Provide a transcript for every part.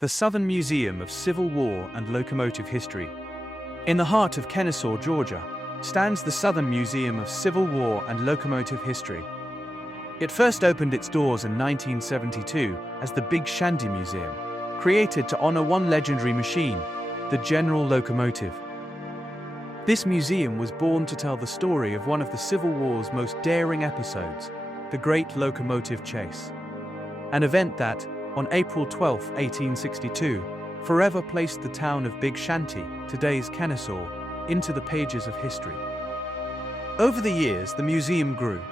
the Southern Museum of Civil War and Locomotive History. In the heart of Kennesaw, Georgia, stands the Southern Museum of Civil War and Locomotive History. It first opened its doors in 1972 as the Big Shanty Museum, created to honor one legendary machine, the General Locomotive. This museum was born to tell the story of one of the Civil War's most daring episodes, the Great Locomotive Chase. An event that, on April 12, 1862, forever placed the town of Big Shanty, today's Kennesaw, into the pages of history. Over the years, the museum grew,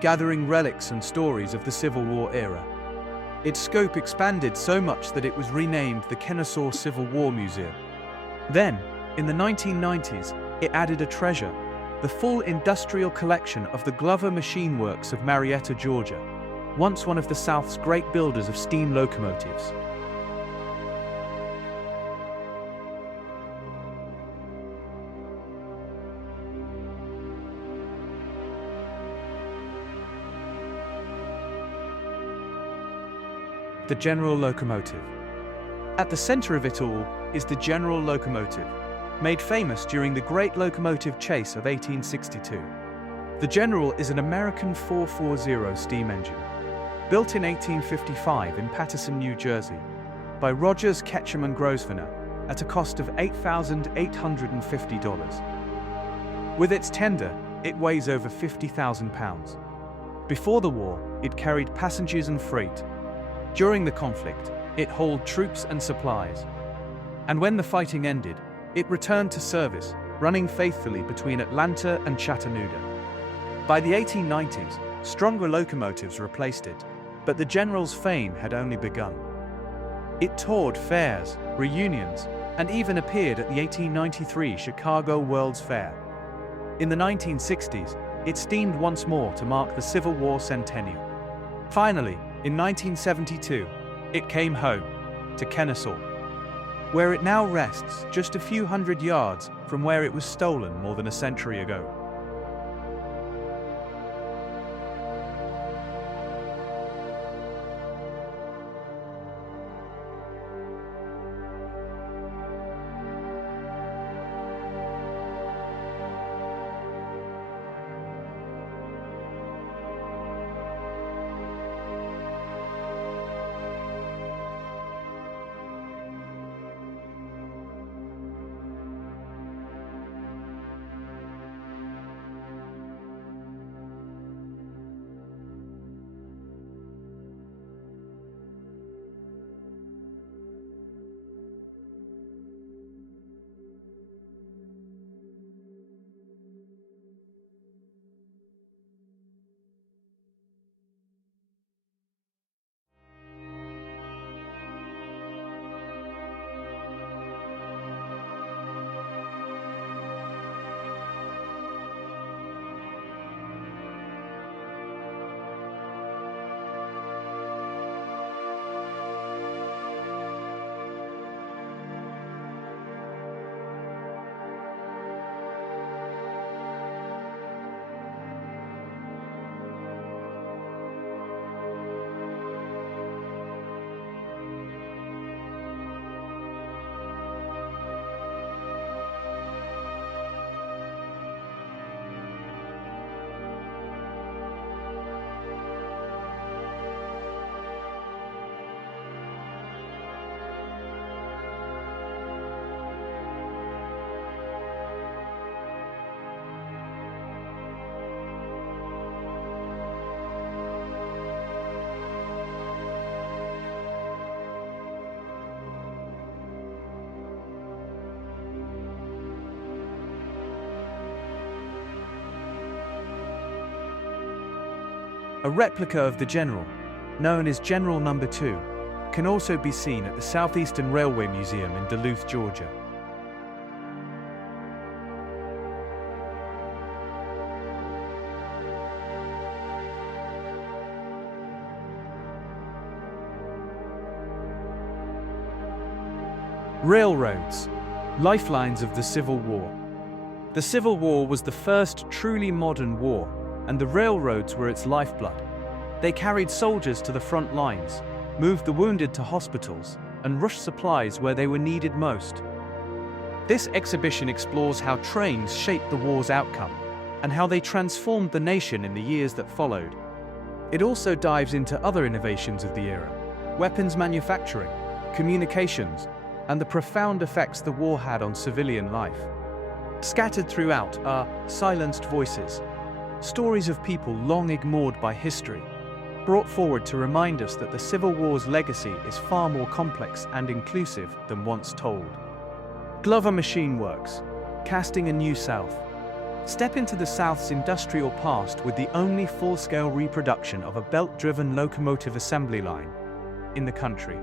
gathering relics and stories of the Civil War era. Its scope expanded so much that it was renamed the Kennesaw Civil War Museum. Then, in the 1990s, it added a treasure, the full industrial collection of the Glover Machine Works of Marietta, Georgia, once one of the South's great builders of steam locomotives. The General Locomotive. At the center of it all is the General Locomotive, made famous during the Great Locomotive Chase of 1862. The General is an American 440 steam engine, built in 1855 in Paterson, New Jersey, by Rogers, Ketchum and Grosvenor at a cost of $8,850. With its tender, it weighs over 50,000 pounds. Before the war, it carried passengers and freight. During the conflict, it hauled troops and supplies. And when the fighting ended, it returned to service, running faithfully between Atlanta and Chattanooga. By the 1890s, stronger locomotives replaced it, but the General's fame had only begun. It toured fairs, reunions, and even appeared at the 1893 Chicago World's Fair. In the 1960s, it steamed once more to mark the Civil War centennial. Finally, in 1972, it came home, to Kennesaw, where it now rests just a few hundred yards from where it was stolen more than a century ago. A replica of the General, known as General No. 2, can also be seen at the Southeastern Railway Museum in Duluth, Georgia. Railroads, lifelines of the Civil War. The Civil War was the first truly modern war, and the railroads were its lifeblood. They carried soldiers to the front lines, moved the wounded to hospitals, and rush supplies where they were needed most. This exhibition explores how trains shaped the war's outcome and how they transformed the nation in the years that followed. It also dives into other innovations of the era: weapons manufacturing, communications, and the profound effects the war had on civilian life. Scattered throughout are silenced voices, stories of people long ignored by history, brought forward to remind us that the Civil War's legacy is far more complex and inclusive than once told. Glover Machine Works, casting a new South. Step into the South's industrial past with the only full-scale reproduction of a belt-driven locomotive assembly line in the country.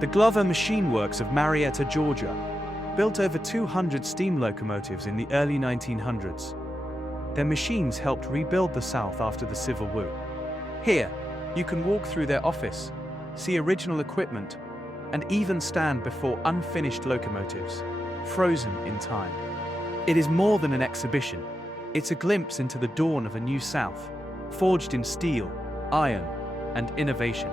The Glover Machine Works of Marietta, Georgia, built over 200 steam locomotives in the early 1900s. Their machines helped rebuild the South after the Civil War. Here, you can walk through their office, see original equipment, and even stand before unfinished locomotives, frozen in time. It is more than an exhibition. It's a glimpse into the dawn of a new South, forged in steel, iron, and innovation.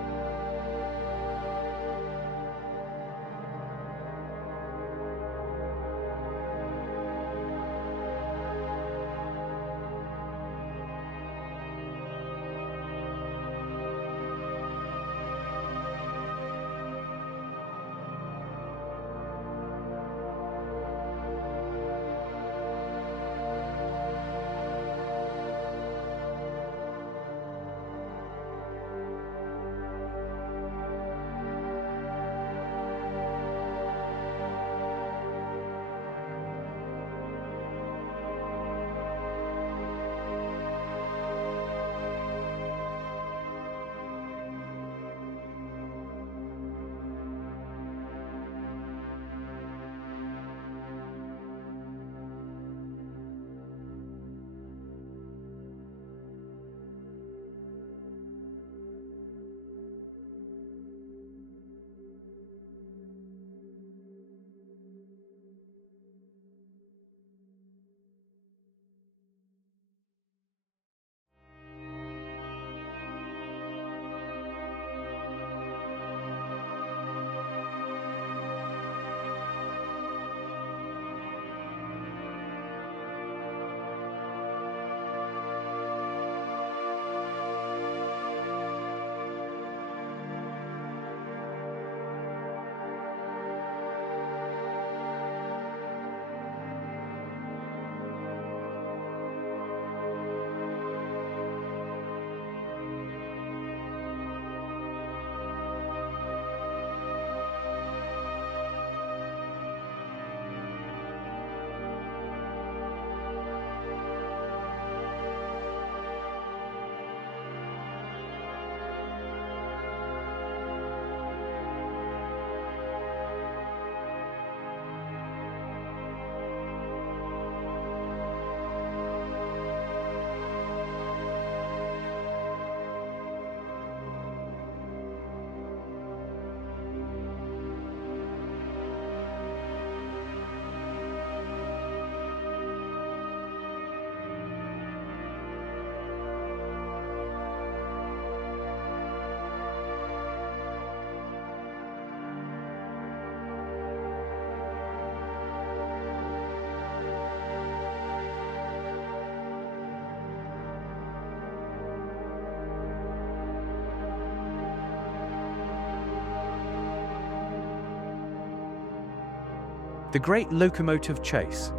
The Great Locomotive Chase.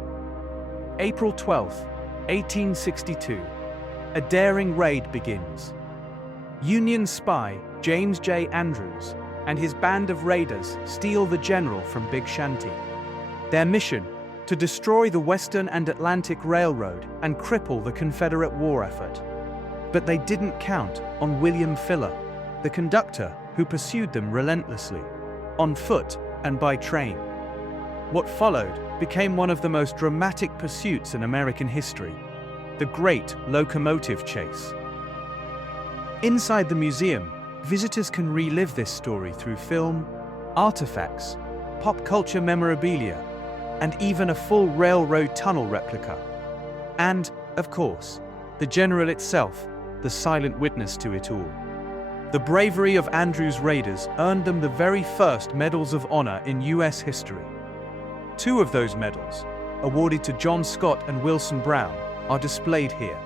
April 12, 1862. A daring raid begins. Union spy James J. Andrews and his band of raiders steal the general from Big Shanty. Their mission: to destroy the Western and Atlantic Railroad and cripple the Confederate war effort. But they didn't count on William Fuller, the conductor who pursued them relentlessly, on foot and by train. What followed became one of the most dramatic pursuits in American history: the Great Locomotive Chase. Inside the museum, visitors can relive this story through film, artifacts, pop culture memorabilia, and even a full railroad tunnel replica. And, of course, the general itself, the silent witness to it all. The bravery of Andrews' raiders earned them the very first medals of honor in U.S. history. 2 of those medals, awarded to John Scott and Wilson Brown, are displayed here.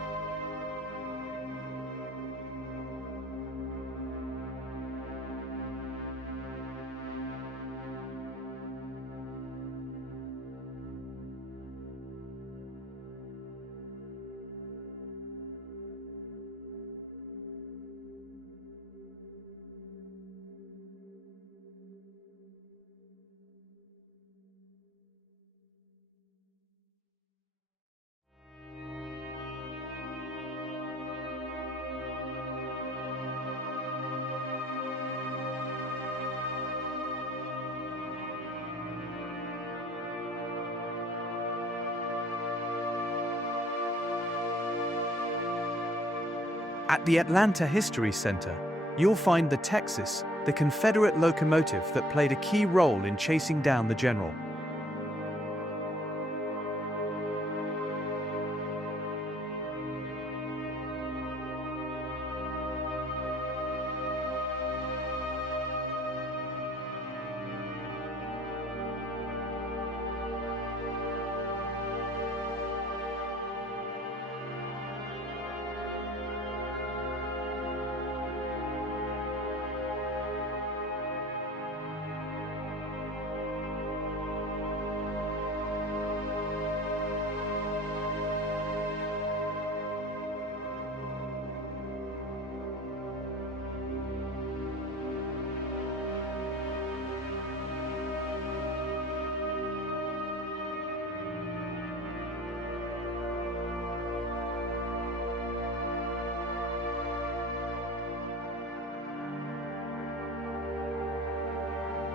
At the Atlanta History Center, you'll find the Texas, the Confederate locomotive that played a key role in chasing down the general.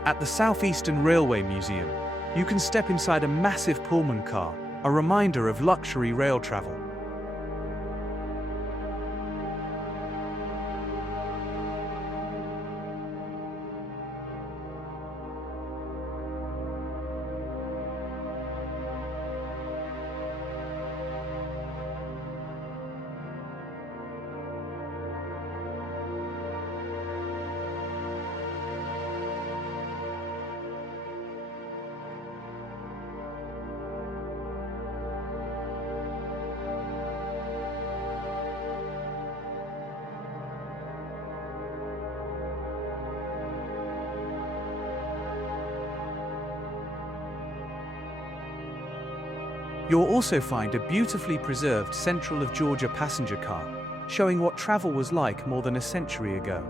At the Southeastern Railway Museum, you can step inside a massive Pullman car, a reminder of luxury rail travel. You'll also find a beautifully preserved Central of Georgia passenger car, showing what travel was like more than a century ago.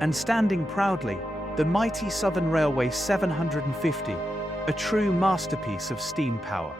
And standing proudly, the mighty Southern Railway 750, a true masterpiece of steam power.